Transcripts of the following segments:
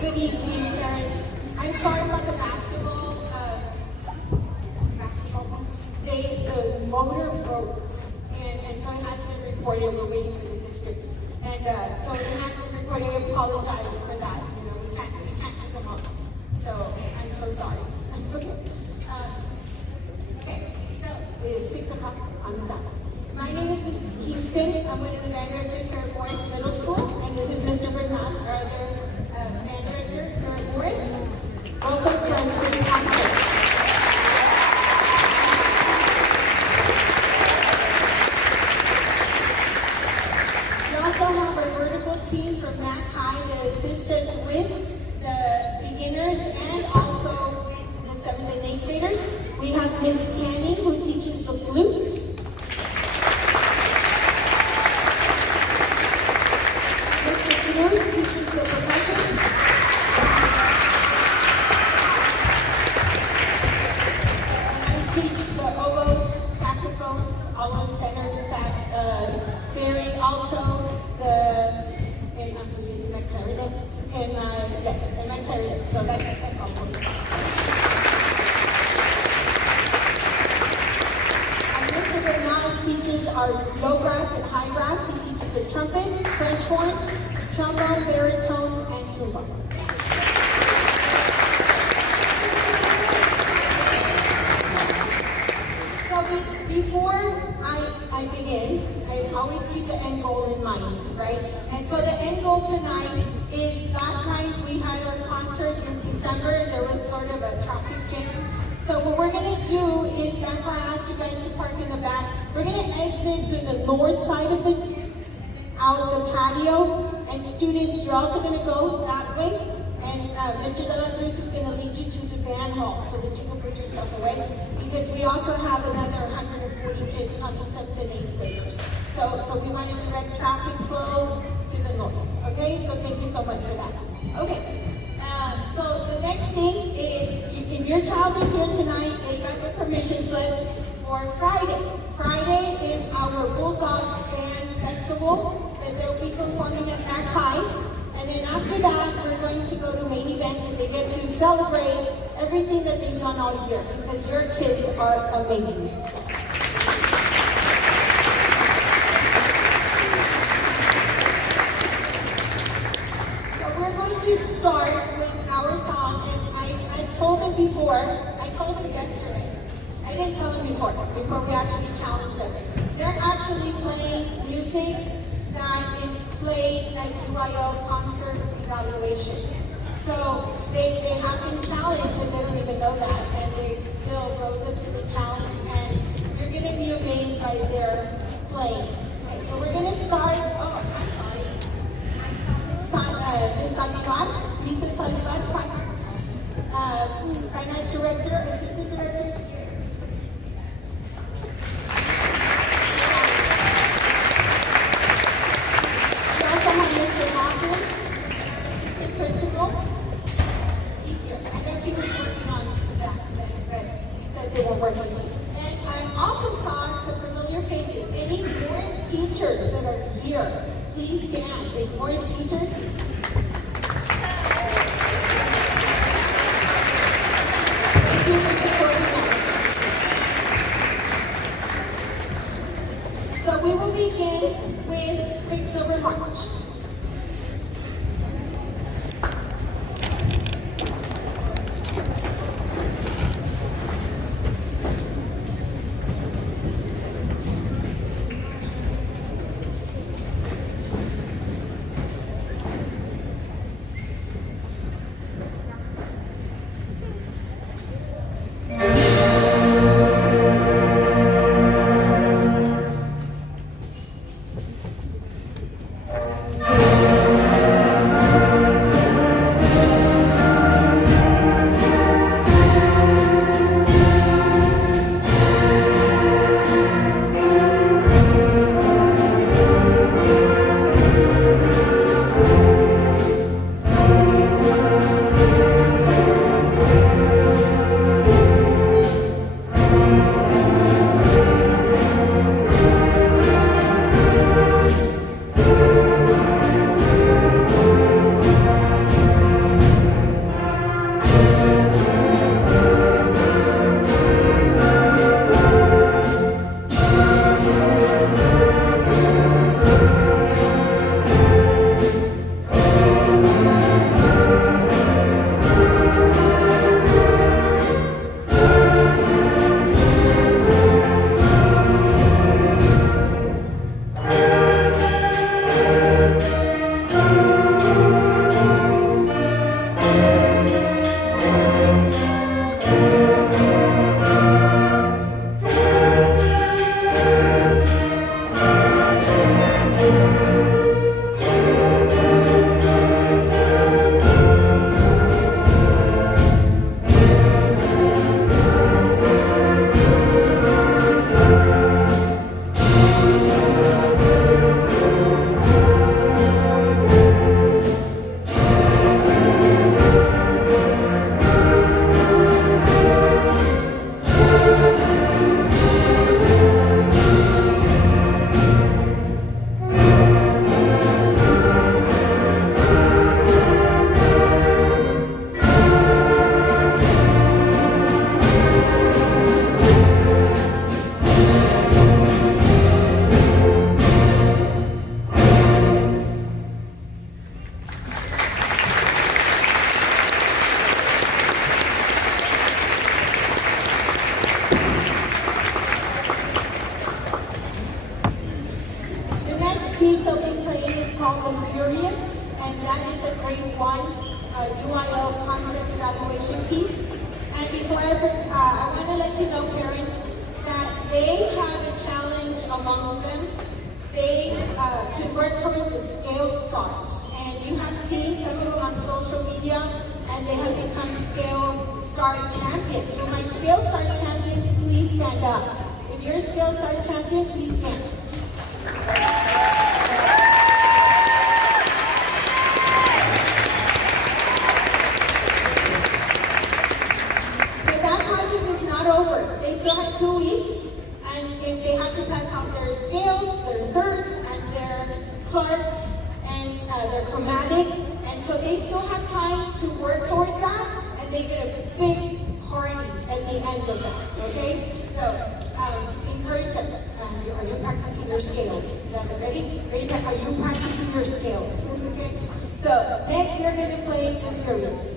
Good evening, parents. I'm sorry about the basketball hoops. The motor broke, and so it hasn't been reported. We're waiting for the district, and so it hasn't been reported. I apologize for that. You know, we can't pick them up. So I'm so sorry. Okay, so it is 6 o'clock. I'm done. My name is Mrs. Kingston. I'm one of the band directors here at Morris Middle School, and this is Mr. Bernal, our other band director here at Morris. Welcome to our spring concert. We also have our vertical team from Mac High that assist us with the beginners and also with the 7th and 8th graders. We have Miss Canning, who teaches the flutes. Teaches the percussion. And I teach the oboes, saxophones, alto, tenor, bari, alto, and my clarinets, and my clarinet. So that's all. And Mr. Bernal teaches our low brass and high brass. He teaches the trumpets, French horns, trombone, baritones, and tuba. So before I begin, I always keep the end goal in mind, right? And so the end goal tonight is, last time we had our concert in December, there was sort of a traffic jam. So what we're gonna do is, that's why I asked you guys to park in the back. We're gonna exit through the north side of out the patio. And students, you're also going to go that way, and Mr. De La Cruz is going to lead you to the band hall so that you can put your stuff away, because we also have another 140 kids on the 7th and 8th graders. So we want to direct traffic flow to the north, okay? So thank you so much for that. Okay, so the next thing is, if your child is here tonight, they got the permission slip for Friday. Friday is our Bulldog Band Festival that they'll be performing at Mac High. And then after that, we're going to go to main events, and they get to celebrate everything that they've done all year, because your kids are amazing. So we're going to start with our song, and I've told them before, I told them yesterday. I didn't tell them before we actually challenged them. They're actually playing music that is played at UIL concert evaluation. So they have been challenged, and they don't even know that, and they still rose up to the challenge, and you're going to be amazed by their playing. Okay, so we're going to start, Miss Salivan, Lisa Salivan, finance director, assistant directors. Principal, he's here. I think he was working on that, but he said they were working. And I also saw some familiar faces. Any Morris teachers that are here, please stand. Any Morris teachers? Thank you for supporting us. evaluation piece. And before I want to let you know, parents, that they have a challenge amongst them. They can work towards the scale stars. And you have seen some of them on social media, and they have become scale star champions. So my scale star champions, please stand up. If you're a scale star champion, please stand. So that project is not over. They still have 2 weeks, and if they have to pass out their scales, their thirds, and their clarks, and their chromatic, and so they still have time to work towards that, and they get a big party at the end of that, okay? So, encourage them. Are you practicing your scales? You guys are ready? Ready? Are you practicing your scales? Okay? So, next you're going to play the period.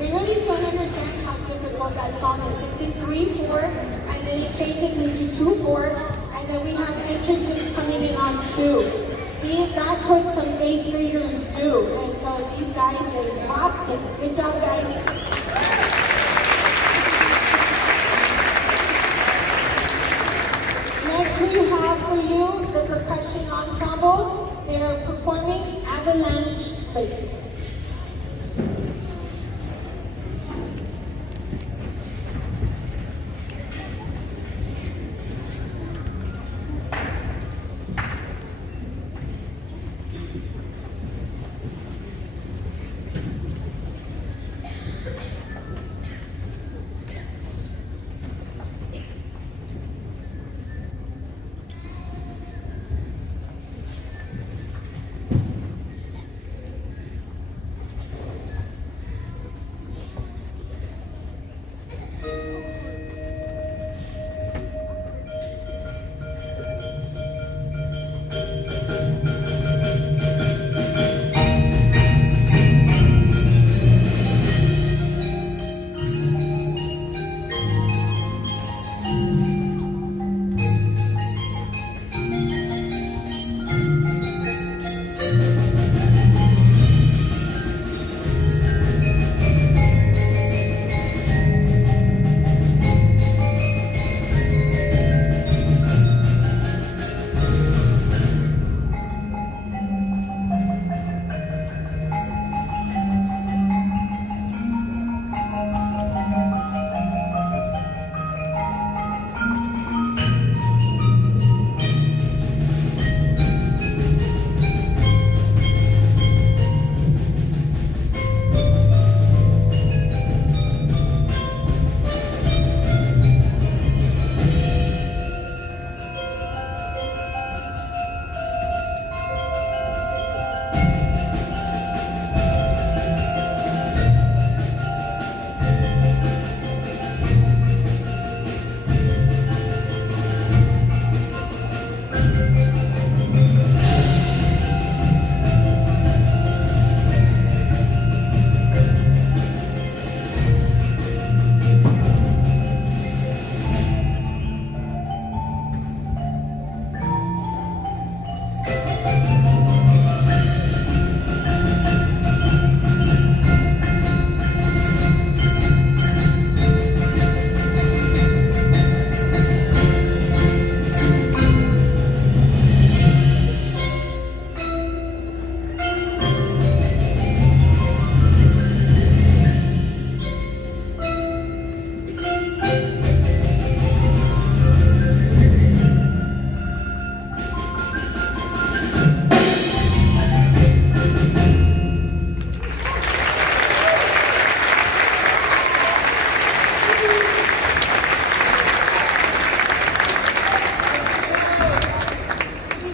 We really don't understand how difficult that song is. It's in 3/4, and then it changes into 2/4, and then we have entrances coming in on 2. That's what some 8th graders do, and so these guys, they rocked it. Good job, guys. Next we have for you the percussion ensemble. They are performing Avalanche Lake.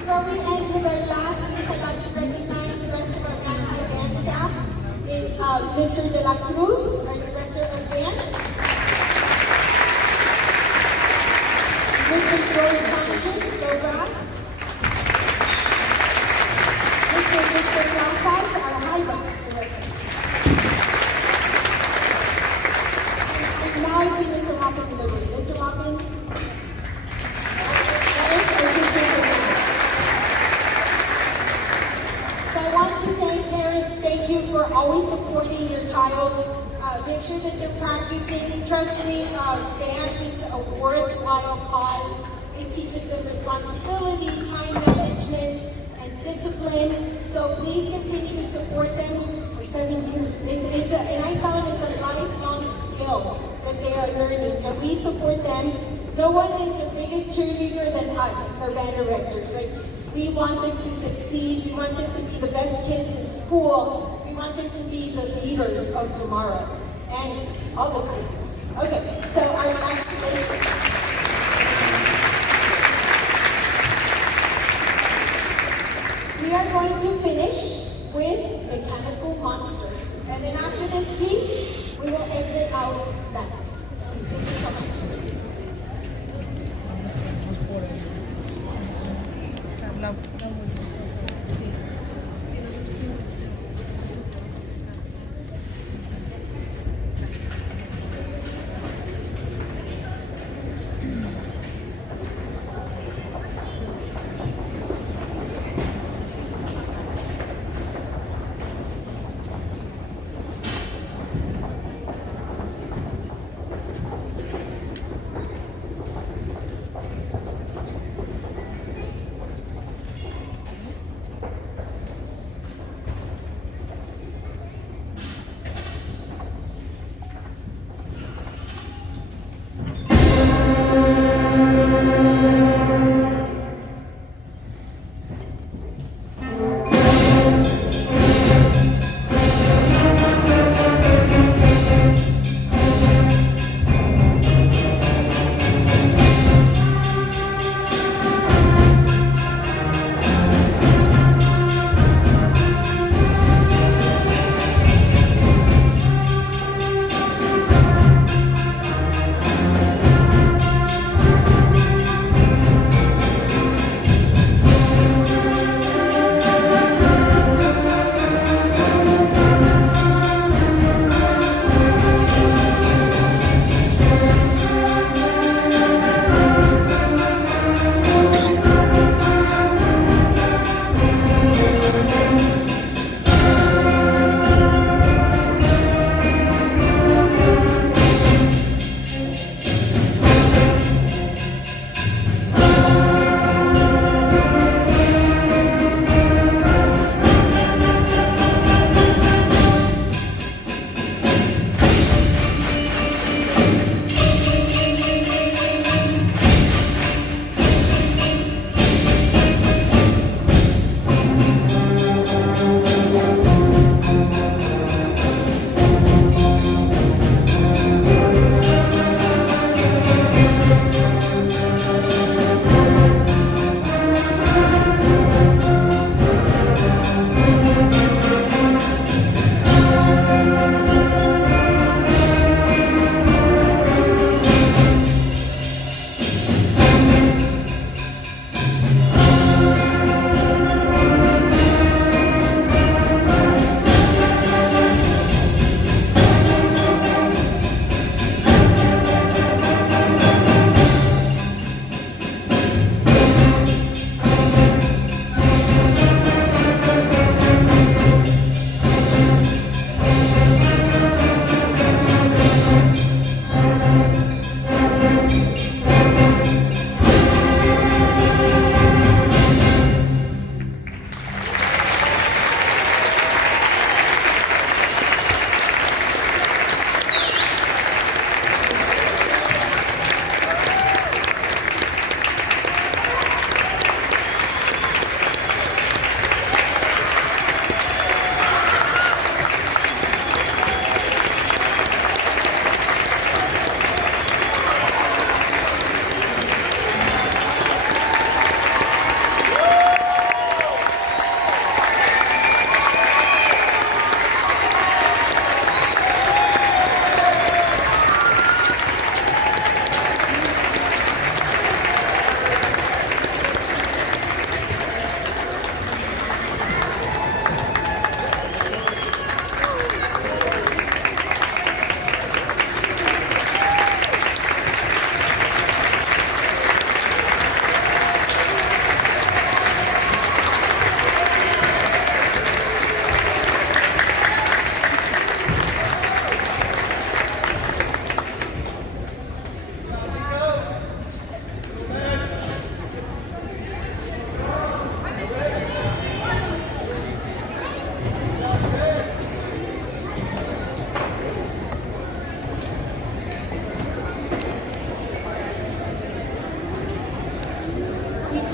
Before we enter the last piece, I'd like to recognize the rest of our band staff. Mr. De La Cruz, our Director of Band. Mr. George Sanchez, Logras. Mr. Victor Casas, our High Brass Director. And now I see Mr. Hoppin in the room. Mr. Hoppin. So I want to thank parents. Thank you for always supporting your child. Make sure that they're practicing. Trust me, band is a worthwhile cause. It teaches them responsibility, time management, and discipline. So please continue to support them for 7 years. And I tell them it's a lifelong skill that they are learning, and we support them. No one is the biggest cheerleader than us, our band directors, right? We want them to succeed. We want them to be the best kids in school. We want them to be the leaders of tomorrow, and all the time. Okay, so our last we are going to finish with Mechanical Monsters, and then after this piece, we will exit out that. Thank you so much.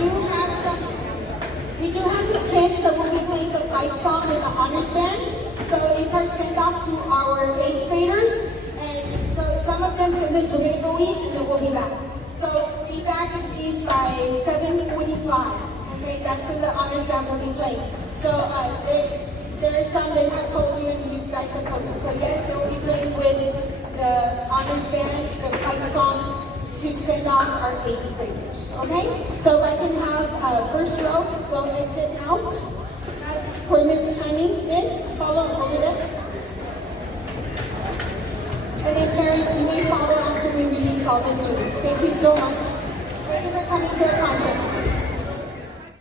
we do have some kids that will be playing the fight song with the honors band. So it's our send off to our 8th graders. And so some of them said, Miss, we're gonna go eat and then we'll be back. So be back at least by 7:45. Okay, that's when the honors band will be playing. So there are some that have told you and you guys have told me. So yes, they will be playing with the honors band, the fight song to send off our 8th graders. Okay? So if I can have first row go exit out for Miss Honey. Miss, follow over there. And then parents, you may follow after we release all the students. Thank you so much. Thank you for coming to our concert.